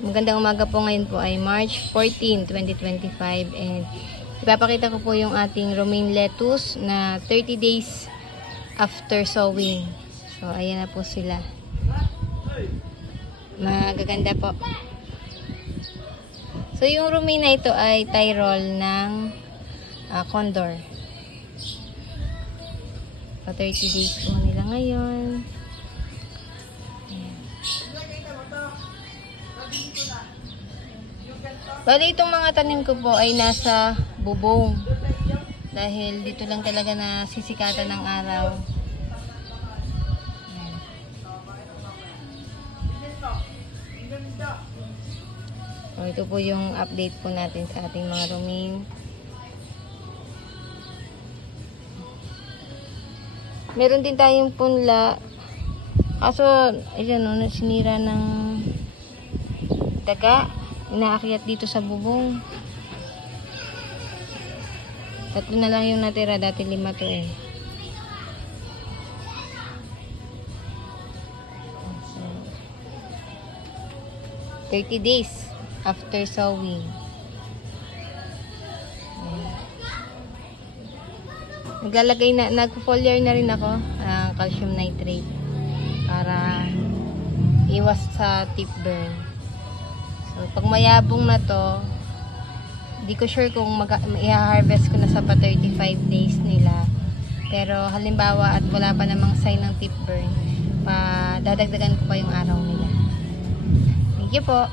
Magandang umaga po, ngayon po ay March 14, 2025 and ipapakita ko po yung ating romaine lettuce na 30 days after sowing. So ayan na po sila. Magaganda po. So yung romaine na ito ay Tyrol ng Condor. So 30 days po nila ngayon. Bali, itong mga tanim ko po ay nasa bubong. Dahil dito lang talaga na sisikatan ng araw. So, ito po yung update po natin sa ating mga romaine. Meron din tayong punla. Kaso, ayan o, sinira ng daga. Inaakyat dito sa bubong. 3 na lang yung natira. Dati 5 to eh. So, 30 days after sowing. Naglalagay na, nag-foliar na rin ako ng calcium nitrate para iwas sa tip burn. So, pag mayabong na to, di ko sure kung i-harvest ko na sa pa 35 days nila. Pero halimbawa at wala pa namang sign ng tip burn, dadagdagan ko pa yung araw nila. Thank you po.